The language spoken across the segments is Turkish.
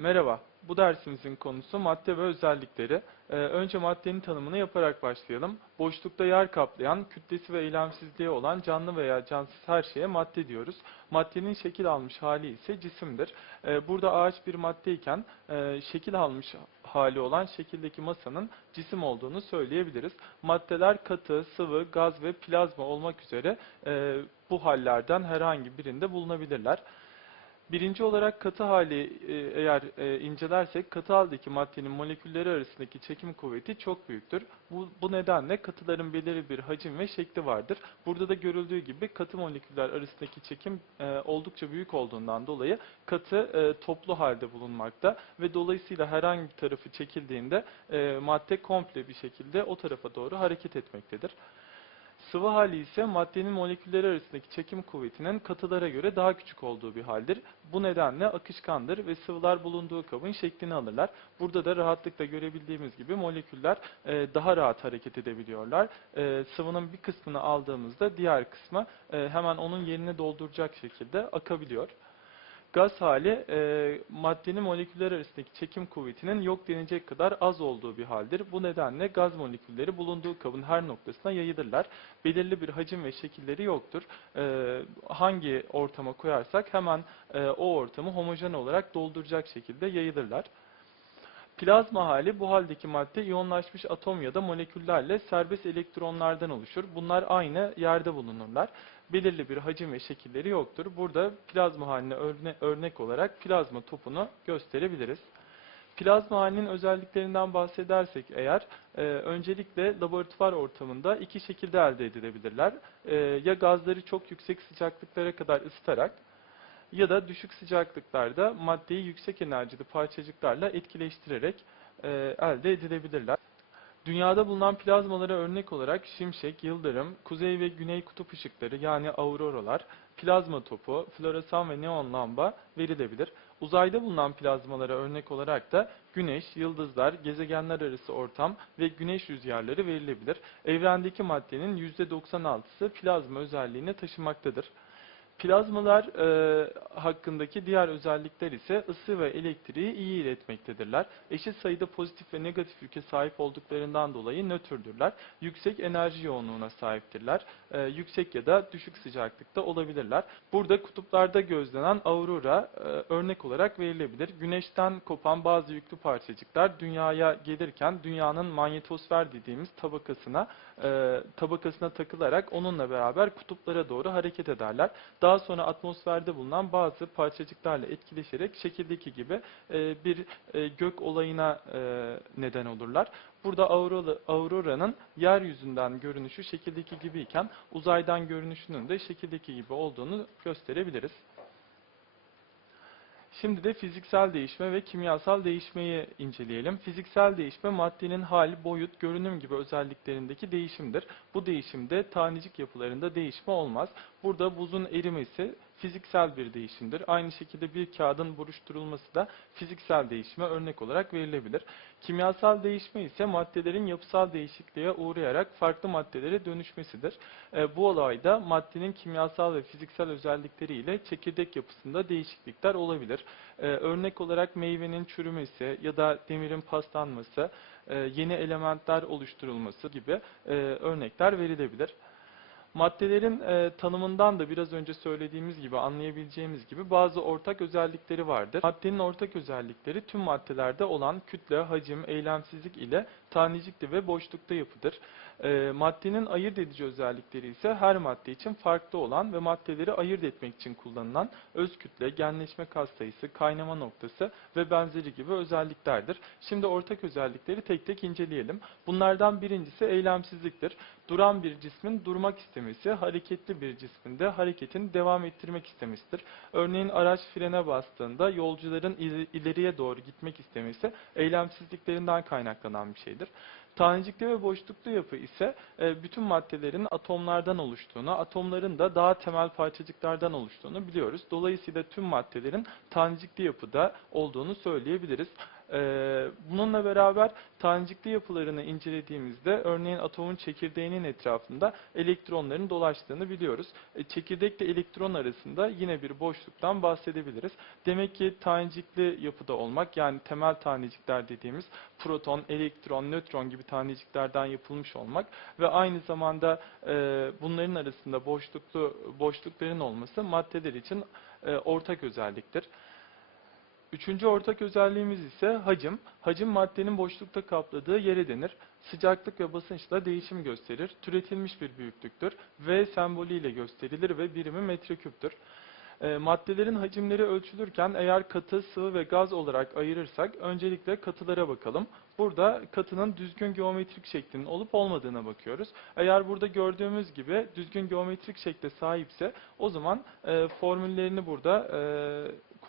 Merhaba, bu dersimizin konusu madde ve özellikleri. Ee, önce maddenin tanımını yaparak başlayalım. Boşlukta yer kaplayan, kütlesi ve eylemsizliği olan canlı veya cansız her şeye madde diyoruz. Maddenin şekil almış hali ise cisimdir. Ee, burada ağaç bir maddeyken e, şekil almış hali olan şekildeki masanın cisim olduğunu söyleyebiliriz. Maddeler katı, sıvı, gaz ve plazma olmak üzere e, bu hallerden herhangi birinde bulunabilirler. Birinci olarak katı hali e, eğer e, incelersek katı haldeki maddenin molekülleri arasındaki çekim kuvveti çok büyüktür. Bu, bu nedenle katıların belirli bir hacim ve şekli vardır. Burada da görüldüğü gibi katı moleküller arasındaki çekim e, oldukça büyük olduğundan dolayı katı e, toplu halde bulunmakta ve dolayısıyla herhangi bir tarafı çekildiğinde e, madde komple bir şekilde o tarafa doğru hareket etmektedir. Sıvı hali ise maddenin molekülleri arasındaki çekim kuvvetinin katılara göre daha küçük olduğu bir haldir. Bu nedenle akışkandır ve sıvılar bulunduğu kabın şeklini alırlar. Burada da rahatlıkla görebildiğimiz gibi moleküller e, daha rahat hareket edebiliyorlar. E, sıvının bir kısmını aldığımızda diğer kısmı e, hemen onun yerini dolduracak şekilde akabiliyor. Gaz hali e, maddenin moleküller arasındaki çekim kuvvetinin yok denecek kadar az olduğu bir haldir. Bu nedenle gaz molekülleri bulunduğu kabın her noktasına yayılırlar. Belirli bir hacim ve şekilleri yoktur. E, hangi ortama koyarsak hemen e, o ortamı homojen olarak dolduracak şekilde yayılırlar. Plazma hali bu haldeki madde iyonlaşmış atom ya da moleküllerle serbest elektronlardan oluşur. Bunlar aynı yerde bulunurlar. Belirli bir hacim ve şekilleri yoktur. Burada plazma haline örne örnek olarak plazma topunu gösterebiliriz. Plazma halinin özelliklerinden bahsedersek eğer, e, öncelikle laboratuvar ortamında iki şekilde elde edilebilirler. E, ya gazları çok yüksek sıcaklıklara kadar ısıtarak ya da düşük sıcaklıklarda maddeyi yüksek enerjili parçacıklarla etkileştirerek e, elde edilebilirler. Dünyada bulunan plazmalara örnek olarak şimşek, yıldırım, kuzey ve güney kutup ışıkları yani auroralar, plazma topu, floresan ve neon lamba verilebilir. Uzayda bulunan plazmalara örnek olarak da güneş, yıldızlar, gezegenler arası ortam ve güneş rüzgarları verilebilir. Evrendeki maddenin %96'sı plazma özelliğini taşımaktadır. Plazmalar e, hakkındaki diğer özellikler ise ısı ve elektriği iyi iletmektedirler. Eşit sayıda pozitif ve negatif yüke sahip olduklarından dolayı nötrdürler. Yüksek enerji yoğunluğuna sahiptirler. E, yüksek ya da düşük sıcaklıkta olabilirler. Burada kutuplarda gözlenen aurora e, örnek olarak verilebilir. Güneşten kopan bazı yüklü parçacıklar dünyaya gelirken dünyanın manyetosfer dediğimiz tabakasına e, tabakasına takılarak onunla beraber kutuplara doğru hareket ederler. Daha sonra atmosferde bulunan bazı parçacıklarla etkileşerek şekildeki gibi e, bir e, gök olayına e, neden olurlar. Burada aurora, auroranın yeryüzünden görünüşü şekildeki gibiyken uzaydan görünüşünün de şekildeki gibi olduğunu gösterebiliriz. Şimdi de fiziksel değişme ve kimyasal değişmeyi inceleyelim. Fiziksel değişme maddenin hal, boyut, görünüm gibi özelliklerindeki değişimdir. Bu değişimde tanecik yapılarında değişme olmaz. Burada buzun erimesi fiziksel bir değişimdir. Aynı şekilde bir kağıdın buruşturulması da fiziksel değişime örnek olarak verilebilir. Kimyasal değişme ise maddelerin yapısal değişikliğe uğrayarak farklı maddelere dönüşmesidir. E, bu olayda maddenin kimyasal ve fiziksel özellikleriyle çekirdek yapısında değişiklikler olabilir. E, örnek olarak meyvenin çürümesi ya da demirin paslanması, e, yeni elementler oluşturulması gibi örnekler verilebilir. Maddelerin e, tanımından da biraz önce söylediğimiz gibi anlayabileceğimiz gibi bazı ortak özellikleri vardır. Maddenin ortak özellikleri tüm maddelerde olan kütle, hacim, eylemsizlik ile tanecikli ve boşlukta yapıdır. E, maddenin ayırt edici özellikleri ise her madde için farklı olan ve maddeleri ayırt etmek için kullanılan öz kütle, genleşme katsayısı, kaynama noktası ve benzeri gibi özelliklerdir. Şimdi ortak özellikleri tek tek inceleyelim. Bunlardan birincisi eylemsizliktir. Duran bir cismin durmak istemesi, hareketli bir cismin de hareketini devam ettirmek istemesidir. Örneğin araç frene bastığında yolcuların il- ileriye doğru gitmek istemesi eylemsizliklerinden kaynaklanan bir şeydir. Tanecikli ve boşluklu yapı ise e, bütün maddelerin atomlardan oluştuğunu, atomların da daha temel parçacıklardan oluştuğunu biliyoruz. Dolayısıyla tüm maddelerin tanecikli yapıda olduğunu söyleyebiliriz. Ee, bununla beraber tanecikli yapılarını incelediğimizde örneğin atomun çekirdeğinin etrafında elektronların dolaştığını biliyoruz. E, çekirdekle elektron arasında yine bir boşluktan bahsedebiliriz. Demek ki tanecikli yapıda olmak yani temel tanecikler dediğimiz proton, elektron, nötron gibi taneciklerden yapılmış olmak ve aynı zamanda e, bunların arasında boşluklu boşlukların olması maddeler için e, ortak özelliktir. Üçüncü ortak özelliğimiz ise hacim. Hacim maddenin boşlukta kapladığı yere denir. Sıcaklık ve basınçla değişim gösterir. Türetilmiş bir büyüklüktür. V sembolüyle gösterilir ve birimi metreküptür. E, maddelerin hacimleri ölçülürken eğer katı, sıvı ve gaz olarak ayırırsak öncelikle katılara bakalım. Burada katının düzgün geometrik şeklinin olup olmadığına bakıyoruz. Eğer burada gördüğümüz gibi düzgün geometrik şekle sahipse o zaman e, formüllerini burada e,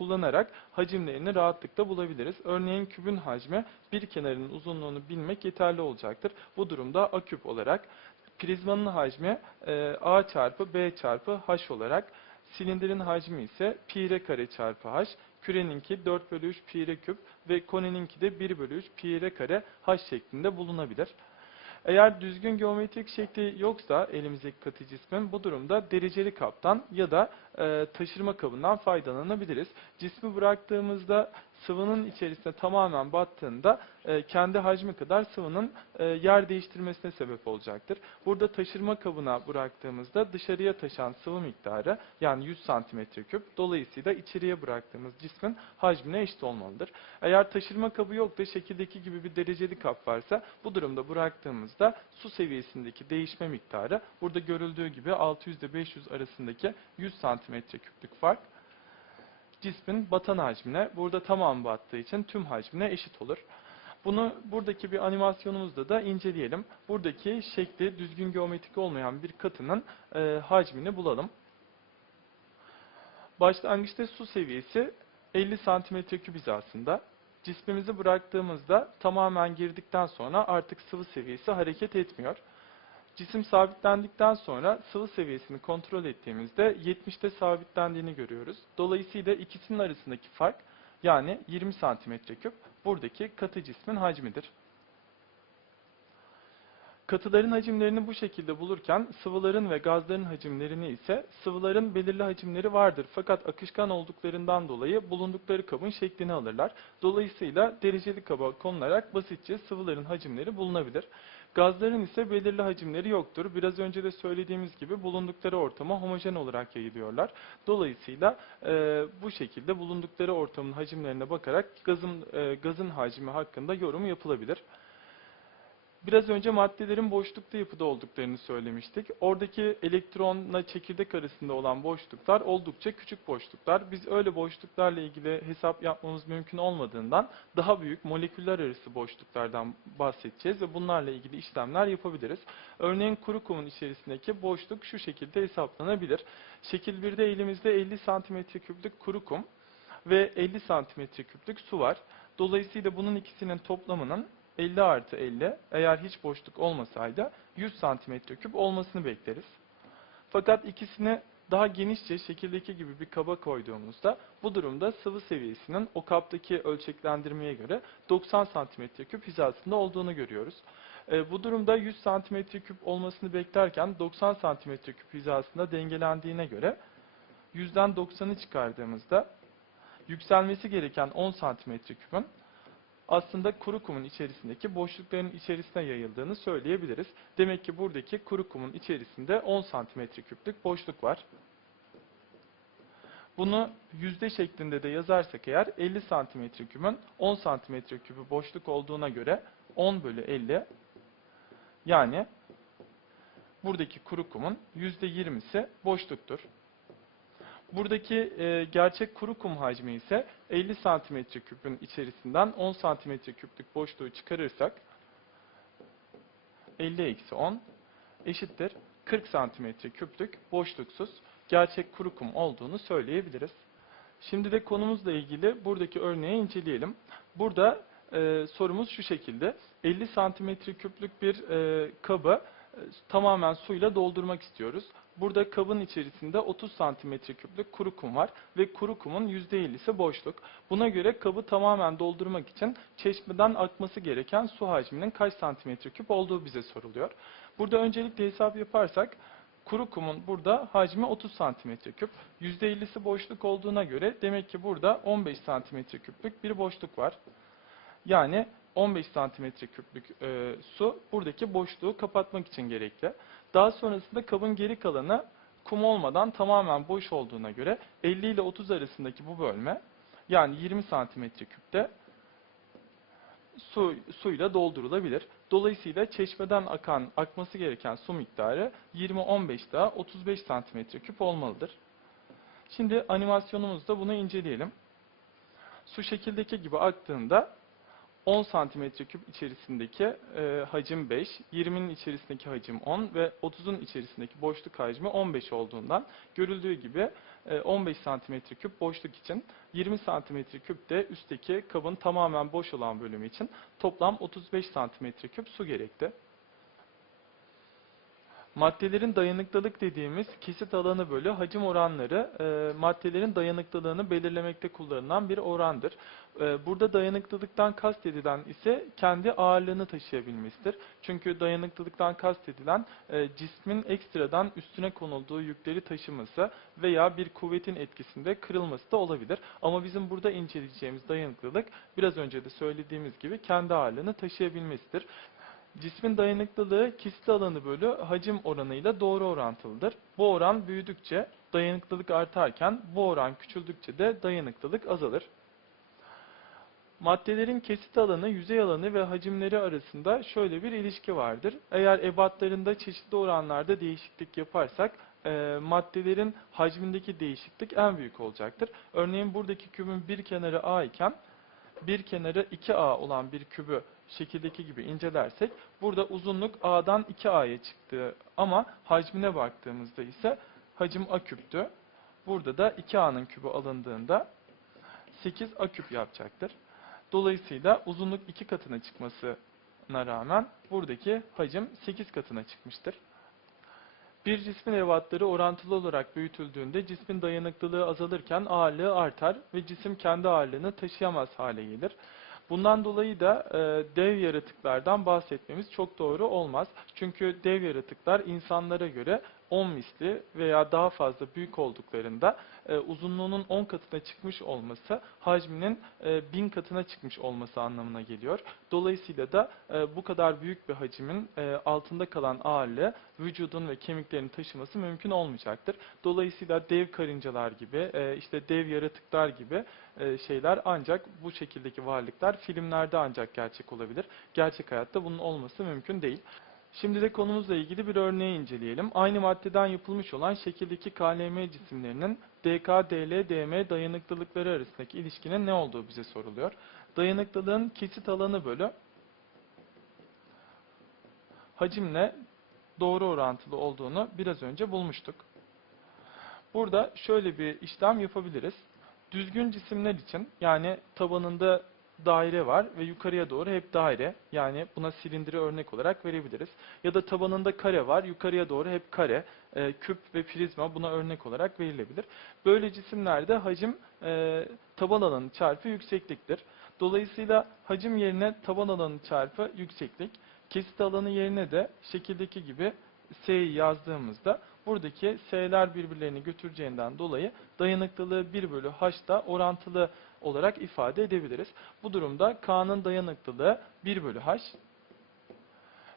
kullanarak hacimlerini rahatlıkla bulabiliriz. Örneğin kübün hacmi bir kenarının uzunluğunu bilmek yeterli olacaktır. Bu durumda A küp olarak prizmanın hacmi e, A çarpı B çarpı H olarak silindirin hacmi ise pi r kare çarpı H küreninki 4 bölü 3 pi r küp ve koneninki de 1 bölü 3 pi r kare H şeklinde bulunabilir. Eğer düzgün geometrik şekli yoksa elimizdeki katı cismin bu durumda dereceli kaptan ya da e, taşırma kabından faydalanabiliriz. Cismi bıraktığımızda sıvının içerisine tamamen battığında e, kendi hacmi kadar sıvının e, yer değiştirmesine sebep olacaktır. Burada taşırma kabına bıraktığımızda dışarıya taşan sıvı miktarı yani 100 santimetre küp dolayısıyla içeriye bıraktığımız cismin hacmine eşit olmalıdır. Eğer taşırma kabı yok da şekildeki gibi bir dereceli kap varsa bu durumda bıraktığımızda su seviyesindeki değişme miktarı burada görüldüğü gibi 600 ile 500 arasındaki 100 santimetre küplük fark cismin batan hacmine burada tamam battığı için tüm hacmine eşit olur. Bunu buradaki bir animasyonumuzda da inceleyelim. Buradaki şekli düzgün geometrik olmayan bir katının e, hacmini bulalım. Başlangıçta su seviyesi 50 santimetre küp hizasında. Cismimizi bıraktığımızda tamamen girdikten sonra artık sıvı seviyesi hareket etmiyor. Cisim sabitlendikten sonra sıvı seviyesini kontrol ettiğimizde 70'te sabitlendiğini görüyoruz. Dolayısıyla ikisinin arasındaki fark yani 20 santimetre küp buradaki katı cismin hacmidir. Katıların hacimlerini bu şekilde bulurken sıvıların ve gazların hacimlerini ise sıvıların belirli hacimleri vardır fakat akışkan olduklarından dolayı bulundukları kabın şeklini alırlar. Dolayısıyla dereceli kaba konularak basitçe sıvıların hacimleri bulunabilir. Gazların ise belirli hacimleri yoktur. Biraz önce de söylediğimiz gibi bulundukları ortama homojen olarak yayılıyorlar. Dolayısıyla e, bu şekilde bulundukları ortamın hacimlerine bakarak gazın, e, gazın hacmi hakkında yorum yapılabilir. Biraz önce maddelerin boşlukta yapıda olduklarını söylemiştik. Oradaki elektronla çekirdek arasında olan boşluklar oldukça küçük boşluklar. Biz öyle boşluklarla ilgili hesap yapmamız mümkün olmadığından daha büyük moleküller arası boşluklardan bahsedeceğiz ve bunlarla ilgili işlemler yapabiliriz. Örneğin kuru kumun içerisindeki boşluk şu şekilde hesaplanabilir. Şekil 1'de elimizde 50 santimetre küplük kuru kum ve 50 santimetre küplük su var. Dolayısıyla bunun ikisinin toplamının 50 artı 50 eğer hiç boşluk olmasaydı 100 santimetre küp olmasını bekleriz. Fakat ikisini daha genişçe şekildeki gibi bir kaba koyduğumuzda bu durumda sıvı seviyesinin o kaptaki ölçeklendirmeye göre 90 santimetre küp hizasında olduğunu görüyoruz. E, bu durumda 100 santimetre küp olmasını beklerken 90 santimetre küp hizasında dengelendiğine göre 100'den 90'ı çıkardığımızda yükselmesi gereken 10 santimetre küpün aslında kuru kumun içerisindeki boşlukların içerisine yayıldığını söyleyebiliriz. Demek ki buradaki kuru kumun içerisinde 10 santimetre küplük boşluk var. Bunu yüzde şeklinde de yazarsak eğer 50 santimetre kübün 10 santimetre kübü boşluk olduğuna göre 10 bölü 50 yani buradaki kuru kumun yüzde 20'si boşluktur. Buradaki e, gerçek kuru kum hacmi ise 50 santimetre küpün içerisinden 10 santimetre küplük boşluğu çıkarırsak 50 eksi 10 eşittir 40 santimetre küplük boşluksuz gerçek kuru kum olduğunu söyleyebiliriz. Şimdi de konumuzla ilgili buradaki örneği inceleyelim. Burada e, sorumuz şu şekilde. 50 santimetre küplük bir e, kabı tamamen suyla doldurmak istiyoruz. Burada kabın içerisinde 30 santimetre küplük kuru kum var ve kuru kumun %50'si boşluk. Buna göre kabı tamamen doldurmak için çeşmeden akması gereken su hacminin kaç santimetre küp olduğu bize soruluyor. Burada öncelikle hesap yaparsak kuru kumun burada hacmi 30 santimetre küp. %50'si boşluk olduğuna göre demek ki burada 15 santimetre küplük bir boşluk var. Yani 15 santimetre küplük e, su buradaki boşluğu kapatmak için gerekli. Daha sonrasında kabın geri kalanı kum olmadan tamamen boş olduğuna göre 50 ile 30 arasındaki bu bölme yani 20 santimetre küpte su, suyla doldurulabilir. Dolayısıyla çeşmeden akan, akması gereken su miktarı 20-15 daha 35 santimetre küp olmalıdır. Şimdi animasyonumuzda bunu inceleyelim. Su şekildeki gibi aktığında 10 santimetre küp içerisindeki e, hacim 5, 20'nin içerisindeki hacim 10 ve 30'un içerisindeki boşluk hacmi 15 olduğundan görüldüğü gibi e, 15 santimetre küp boşluk için 20 santimetre küp de üstteki kabın tamamen boş olan bölümü için toplam 35 santimetre küp su gerekti. Maddelerin dayanıklılık dediğimiz kesit alanı bölü hacim oranları e, maddelerin dayanıklılığını belirlemekte kullanılan bir orandır. E, burada dayanıklılıktan kastedilen ise kendi ağırlığını taşıyabilmesidir. Çünkü dayanıklılıktan kastedilen e, cismin ekstradan üstüne konulduğu yükleri taşıması veya bir kuvvetin etkisinde kırılması da olabilir. Ama bizim burada inceleyeceğimiz dayanıklılık biraz önce de söylediğimiz gibi kendi ağırlığını taşıyabilmesidir. Cismin dayanıklılığı kesit alanı bölü hacim oranıyla doğru orantılıdır. Bu oran büyüdükçe dayanıklılık artarken bu oran küçüldükçe de dayanıklılık azalır. Maddelerin kesit alanı, yüzey alanı ve hacimleri arasında şöyle bir ilişki vardır. Eğer ebatlarında çeşitli oranlarda değişiklik yaparsak e, maddelerin hacmindeki değişiklik en büyük olacaktır. Örneğin buradaki kübün bir kenarı A iken bir kenarı 2A olan bir kübü şekildeki gibi incelersek burada uzunluk A'dan 2A'ya çıktı ama hacmine baktığımızda ise hacim A küptü. Burada da 2A'nın kübü alındığında 8 A küp yapacaktır. Dolayısıyla uzunluk 2 katına çıkmasına rağmen buradaki hacim 8 katına çıkmıştır. Bir cismin ebatları orantılı olarak büyütüldüğünde cismin dayanıklılığı azalırken ağırlığı artar ve cisim kendi ağırlığını taşıyamaz hale gelir. Bundan dolayı da e, dev yaratıklardan bahsetmemiz çok doğru olmaz. Çünkü dev yaratıklar insanlara göre 10 misli veya daha fazla büyük olduklarında e, uzunluğunun 10 katına çıkmış olması hacminin e, 1000 katına çıkmış olması anlamına geliyor. Dolayısıyla da e, bu kadar büyük bir hacmin e, altında kalan ağırlığı vücudun ve kemiklerin taşıması mümkün olmayacaktır. Dolayısıyla dev karıncalar gibi, e, işte dev yaratıklar gibi e, şeyler ancak bu şekildeki varlıklar filmlerde ancak gerçek olabilir. Gerçek hayatta bunun olması mümkün değil. Şimdi de konumuzla ilgili bir örneği inceleyelim. Aynı maddeden yapılmış olan şekildeki KLM cisimlerinin DK, DL, DM dayanıklılıkları arasındaki ilişkinin ne olduğu bize soruluyor. Dayanıklılığın kesit alanı bölü hacimle doğru orantılı olduğunu biraz önce bulmuştuk. Burada şöyle bir işlem yapabiliriz. Düzgün cisimler için yani tabanında daire var ve yukarıya doğru hep daire. Yani buna silindiri örnek olarak verebiliriz. Ya da tabanında kare var, yukarıya doğru hep kare. E, küp ve prizma buna örnek olarak verilebilir. Böyle cisimlerde hacim e, taban alanı çarpı yüksekliktir. Dolayısıyla hacim yerine taban alanı çarpı yükseklik, kesit alanı yerine de şekildeki gibi S'yi yazdığımızda buradaki S'ler birbirlerini götüreceğinden dolayı dayanıklılığı 1 bölü H'da orantılı olarak ifade edebiliriz. Bu durumda K'nın dayanıklılığı 1 bölü H,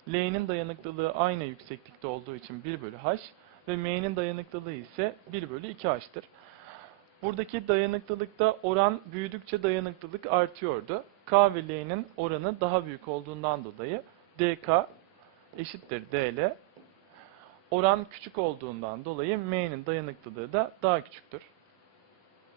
L'nin dayanıklılığı aynı yükseklikte olduğu için 1 bölü H ve M'nin dayanıklılığı ise 1 bölü 2H'tır. Buradaki dayanıklılıkta oran büyüdükçe dayanıklılık artıyordu. K ve L'nin oranı daha büyük olduğundan dolayı DK eşittir DL. Oran küçük olduğundan dolayı M'nin dayanıklılığı da daha küçüktür.